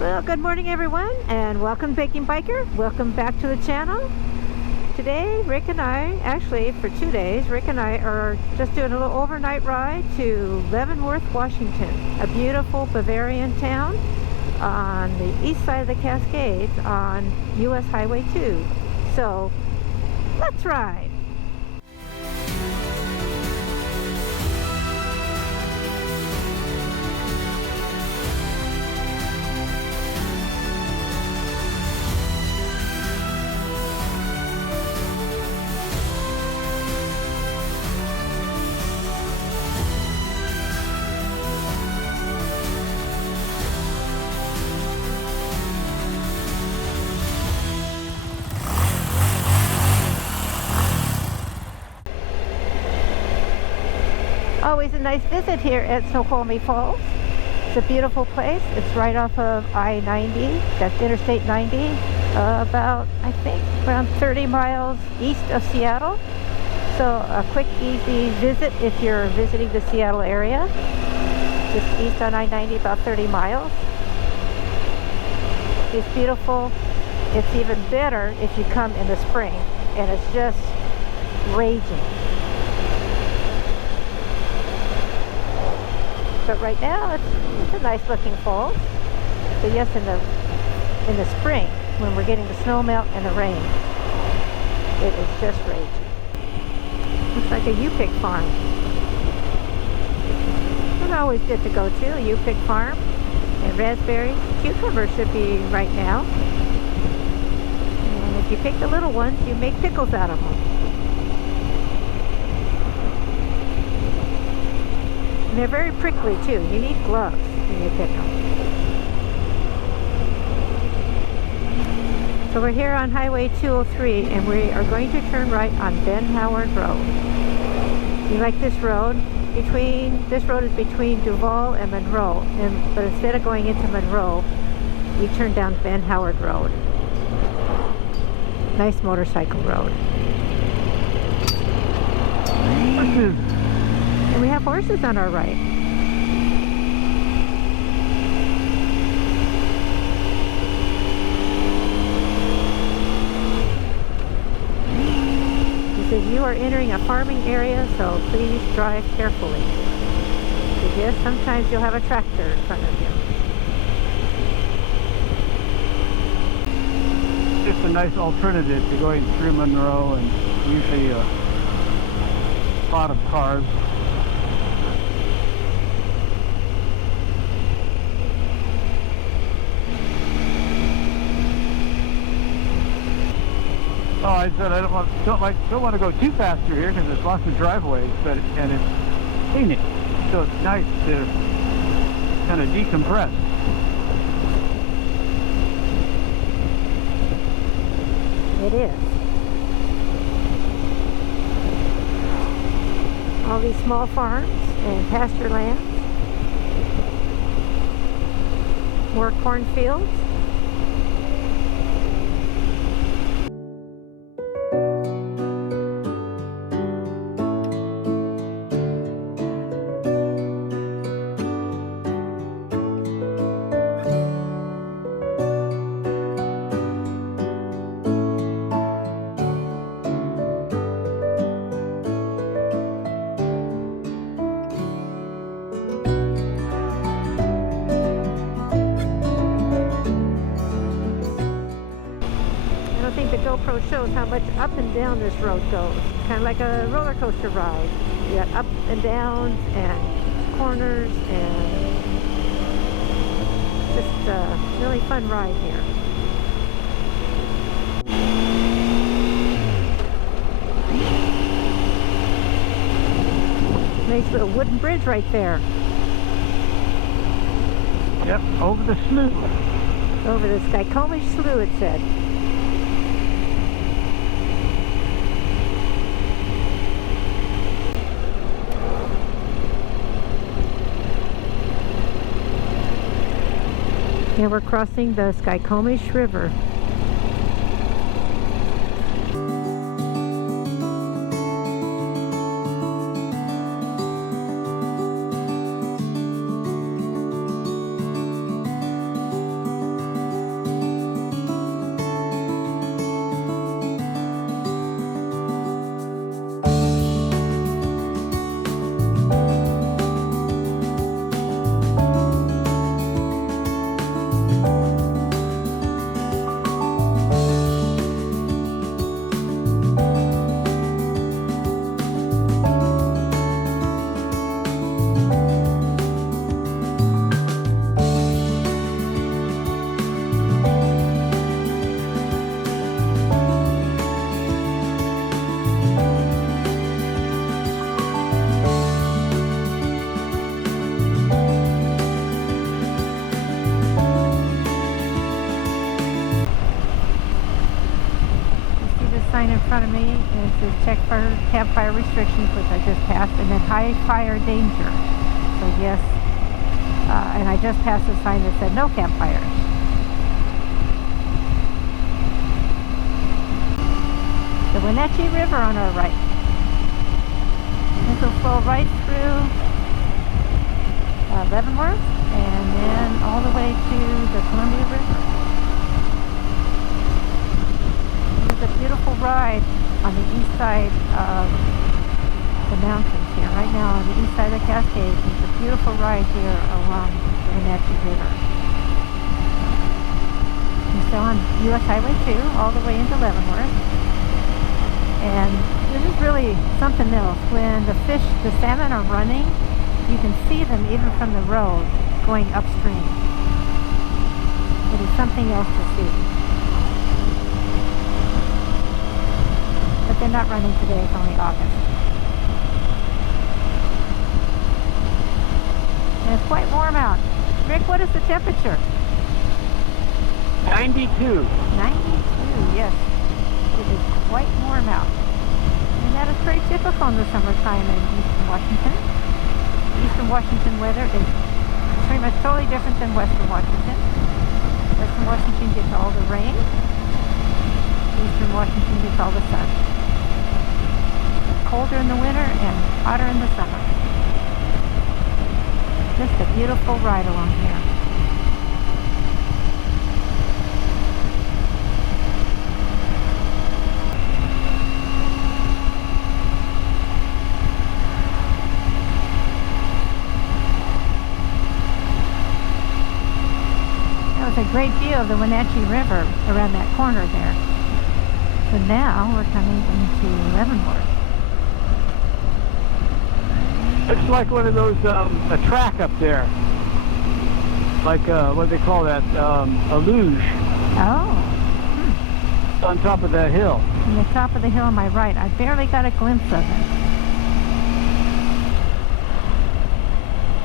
Well, good morning everyone, and welcome Baking Biker. Welcome back to the channel. Today, Rick and I, actually for 2 days, Rick and I are just doing a little overnight ride to Leavenworth, Washington, a beautiful Bavarian town on the east side of the Cascades on US Highway 2. So, let's ride! Always a nice visit here at Snoqualmie Falls. It's a beautiful place. It's right off of I-90, that's Interstate 90, about, I think, around 30 miles east of Seattle. So a quick, easy visit if you're visiting the Seattle area. Just east on I-90, about 30 miles. It's beautiful. It's even better if you come in the spring, and it's just raging. But right now it's a nice looking falls. But yes, in the spring, when we're getting the snow melt and the rain, it is just raging. Looks like a U-pick farm. It's always good to go to, a U-pick farm. And raspberries, cucumbers should be right now. And if you pick the little ones, you make pickles out of them. And they're very prickly too. You need gloves when you pick them. So we're here on Highway 203 and we are going to turn right on Ben Howard Road. You like this road? This road is between Duval and Monroe, but instead of going into Monroe, you turn down Ben Howard Road. Nice motorcycle road. And we have horses on our right. He says you are entering a farming area, so please drive carefully. Because yes, sometimes you'll have a tractor in front of you. Just a nice alternative to going through Monroe and usually a lot of cars. Oh, I said I don't want to go too fast through here because there's lots of driveways, and it's scenic, so it's nice to kind of decompress. It is. All these small farms and pasture lands. More cornfields. I think the GoPro shows how much up and down this road goes. Kind of like a roller coaster ride. You got up and downs and corners, and just a really fun ride here. Nice little wooden bridge right there. Yep, over the slough. Over the Snoqualmie Slough, it said. And we're crossing the Snoqualmie River. sign in front of me, and it says check for campfire restrictions, which I just passed, and then high fire danger. So yes, and I just passed a sign that said no campfires. The Wenatchee River on our right. This will flow right through Leavenworth and then all the way to the Columbia River. It's a beautiful ride on the east side of the mountains here. Right now on the east side of the Cascades, it's a beautiful ride here along the Wenatchee River. We're still on US Highway 2 all the way into Leavenworth. And this is really something else. When the salmon are running, you can see them even from the road going upstream. It is something else to see. But they're not running today, it's only August. And it's quite warm out. Rick, what is the temperature? 92. 92, yes. It is quite warm out. And that is pretty typical in the summertime in Eastern Washington. Eastern Washington weather is pretty much totally different than Western Washington. Western Washington gets all the rain. Eastern Washington gets all the sun. It's colder in the winter and hotter in the summer. Just a beautiful ride along here. A great view of the Wenatchee River around that corner there. So now we're coming into Leavenworth. It's like one of those, a track up there. Like, what do they call that? A luge. Oh. On top of that hill. On the top of the hill on my right. I barely got a glimpse of it.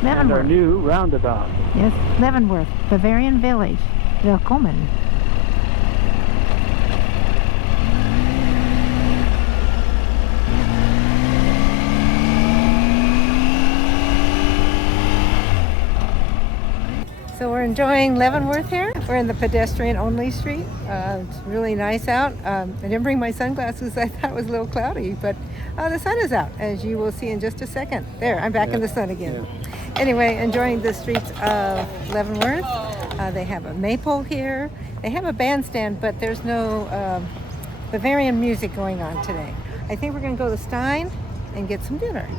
Leavenworth. And our new roundabout. Yes, Leavenworth, Bavarian Village. Willkommen. So we're enjoying Leavenworth here. We're in the pedestrian-only street. It's really nice out. I didn't bring my sunglasses. I thought it was a little cloudy, but the sun is out, as you will see in just a second. There, I'm back in the sun again. Yeah. Anyway, enjoying the streets of Leavenworth. They have a maypole here. They have a bandstand, but there's no Bavarian music going on today. I think we're going to go to Stein and get some dinner.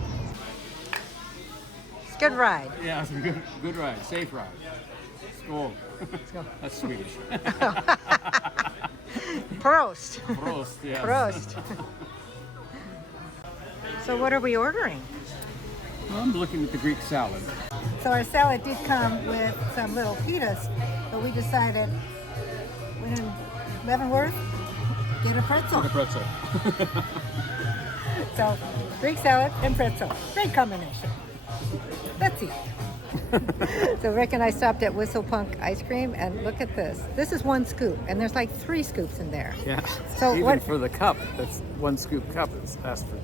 It's a good ride. Yeah, it's a good ride, safe ride. Skål. That's Swedish. Prost. Prost, yes. Prost. So what are we ordering? Well, I'm looking at the Greek salad. So our salad did come with some little pitas, but we decided when in Leavenworth, get a pretzel. Get a pretzel. So Greek salad and pretzel, great combination. Let's eat. So Rick and I stopped at Whistle Punk Ice Cream, and look at this. This is one scoop, and there's like 3 scoops in there. Yeah. So even what? For the cup, that's 1 scoop cup. It's asked for,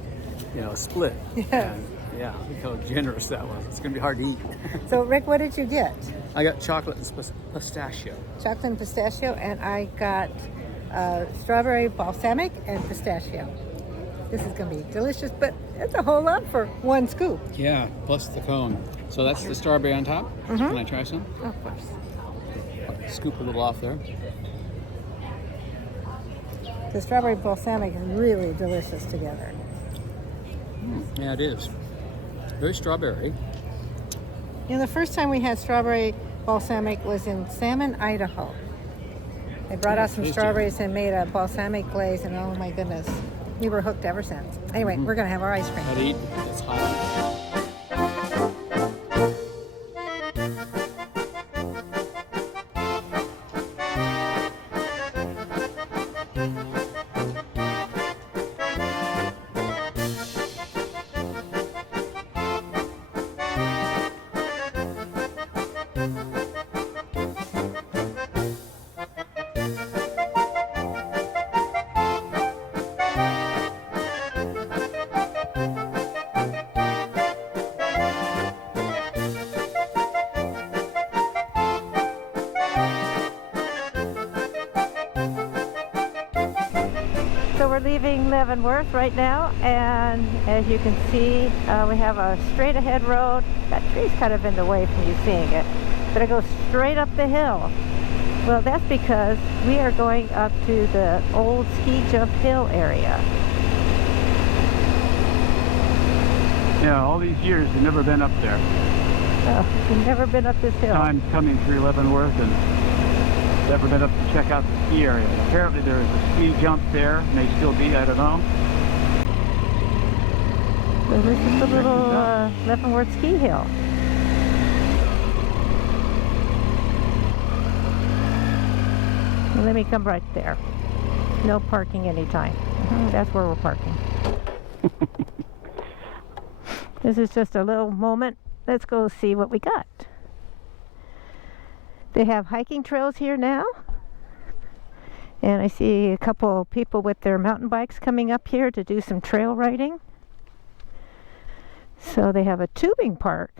a split. Yeah. And yeah, look how generous that was. It's gonna be hard to eat. So Rick, what did you get? I got chocolate and pistachio. Chocolate and pistachio, and I got strawberry balsamic and pistachio. This is going to be delicious, but it's a whole lot for 1 scoop. Yeah, plus the cone. So that's the strawberry on top. Mm-hmm. Can I try some? Of course. Scoop a little off there. The strawberry balsamic is really delicious together. Yeah, it is. Very strawberry. The first time we had strawberry balsamic was in Salmon, Idaho. They brought out some tasty. strawberries and made a balsamic glaze, and oh my goodness, we were hooked ever since. Anyway, we're going to have our ice cream. Gotta eat. It's hot. So we're leaving Leavenworth right now, and as you can see, we have a straight ahead road. That tree's kind of in the way from you seeing it, but it goes straight up the hill. Well, that's because we are going up to the old ski jump hill area. Yeah, all these years, we've never been up there. Oh, we've never been up this hill. Time coming through Leavenworth and never been up to check out the ski area. Apparently there is a ski jump there, may still be, I don't know. So this is the little Leavenworth ski hill. Well, let me come right there. No parking anytime. That's where we're parking. This is just a little moment. Let's go see what we got. They have hiking trails here now. And I see a couple people with their mountain bikes coming up here to do some trail riding. So they have a tubing park.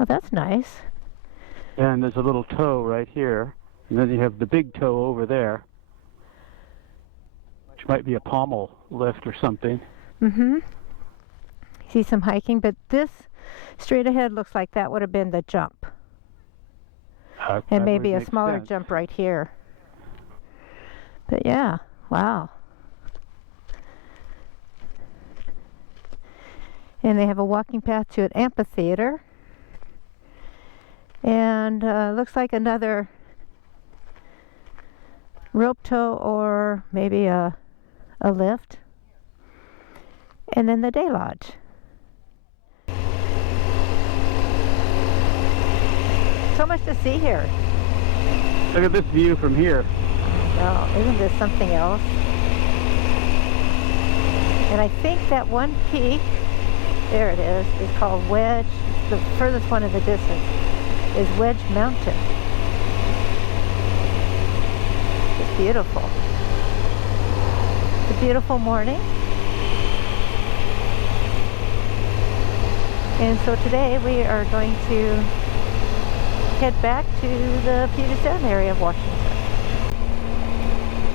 Oh, that's nice. And there's a little toe right here. And then you have the big toe over there, which might be a pommel lift or something. Mm-hmm. See some hiking, but this straight ahead looks like that would have been the jump. And maybe a smaller jump right here. But yeah, wow. And they have a walking path to an amphitheater. And looks like another rope tow or maybe a lift. And then the day lodge. So much to see here. Look at this view from here. Oh, isn't this something else? And I think that one peak, there it is called Wedge. The furthest one in the distance is Wedge Mountain. It's beautiful. It's a beautiful morning. And so today we are going to head back to the Puget Sound area of Washington.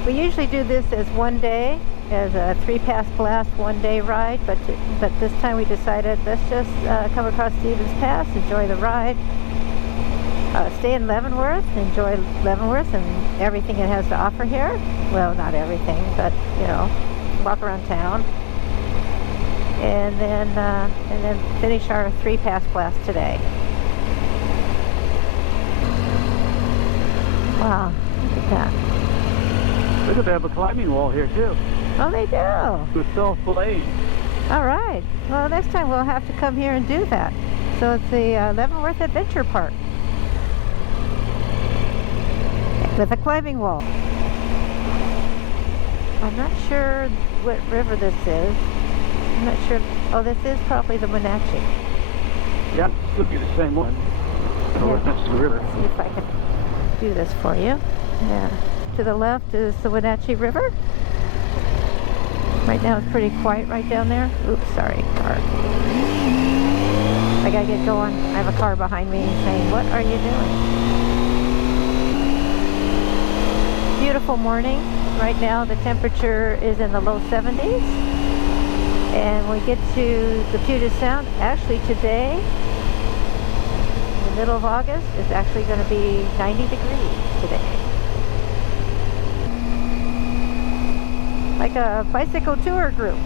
We usually do this as one day, as a 3-pass blast one-day ride, but this time we decided let's just come across Stevens Pass, enjoy the ride, stay in Leavenworth, enjoy Leavenworth and everything it has to offer here. Well, not everything, but you know, walk around town, and then finish our 3-pass blast today. Wow, look at that. Look at they have a climbing wall here too. Oh, they do. With self-blade. All right. Well, next time we'll have to come here and do that. So it's the Leavenworth Adventure Park with a climbing wall. I'm not sure what river this is. I'm not sure. Oh, this is probably the Wenatchee. Yeah, it could be the same one. Or that's the river. Let's see if I can do this for you. Yeah. To the left is the Wenatchee River. Right now it's pretty quiet right down there. Oops, sorry, car. I gotta get going. I have a car behind me saying, "What are you doing?" Beautiful morning. Right now the temperature is in the low 70s. And when we get to the Puget Sound, actually today, in the middle of August, it's actually going to be 90 degrees today. Like a bicycle tour group.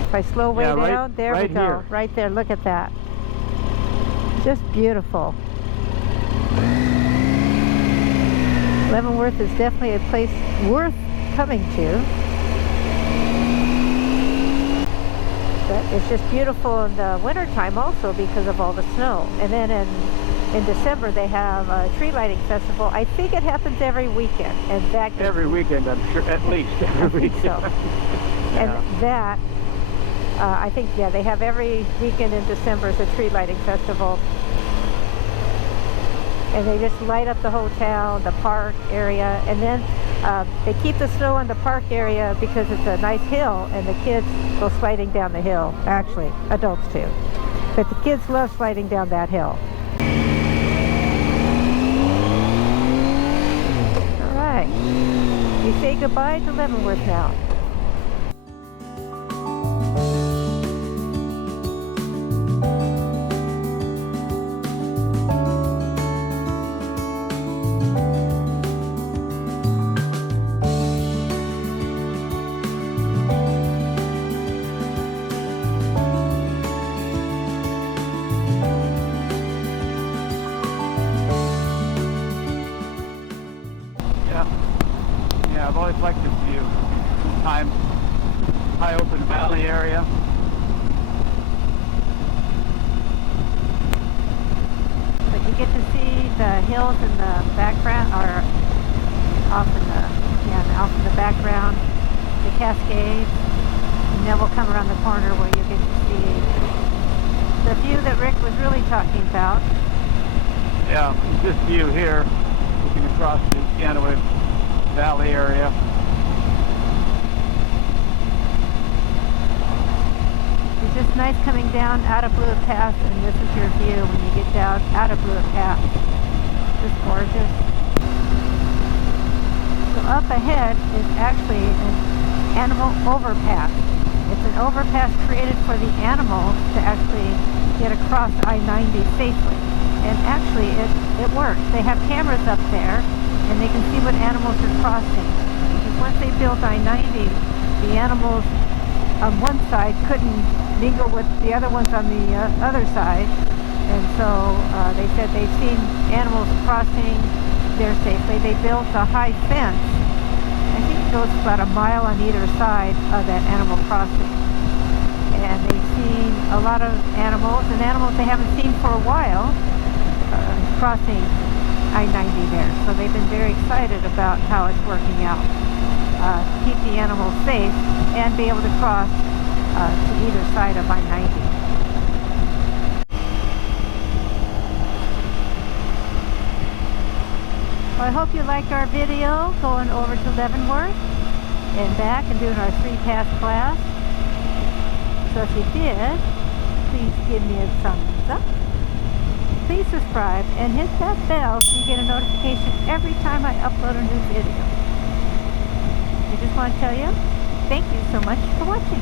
If I slow way down, there we go. Here. Right there, look at that. Just beautiful. Leavenworth is definitely a place worth coming to. But it's just beautiful in the wintertime also because of all the snow. And then in December they have a tree lighting festival. I think it happens every weekend. And that every weekend, I'm sure, at least every weekend. So. Yeah. And that, I think, yeah, they have every weekend in December is a tree lighting festival. And they just light up the whole town, the park area, and then they keep the snow on the park area because it's a nice hill, and the kids go sliding down the hill. Actually, adults too. But the kids love sliding down that hill. We say goodbye to Leavenworth now. Yeah, I've always liked this view. High open valley area. But you get to see the hills in the background, or off in the background, the Cascades, and then we'll come around the corner where you get to see the view that Rick was really talking about. Yeah, this view here, looking across the Snoqualmie Valley area. It's just nice coming down out of Blewett Pass, and this is your view when you get down out of Blewett Pass. Just gorgeous. So up ahead is actually an animal overpass. It's an overpass created for the animals to actually get across I-90 safely. And actually it works. They have cameras up there, and they can see what animals are crossing. Because once they built I-90, the animals on one side couldn't mingle with the other ones on the other side. And so they said they've seen animals crossing there safely. They built a high fence. I think it goes about a mile on either side of that animal crossing. And they've seen a lot of animals, and animals they haven't seen for a while, crossing I-90 there. So they've been very excited about how it's working out. Keep the animals safe and be able to cross to either side of I-90. Well, I hope you liked our video going over to Leavenworth and back and doing our 3-pass class. So if you did, please give me a thumbs up. Please subscribe and hit that bell so you get a notification every time I upload a new video. I just want to tell you, thank you so much for watching.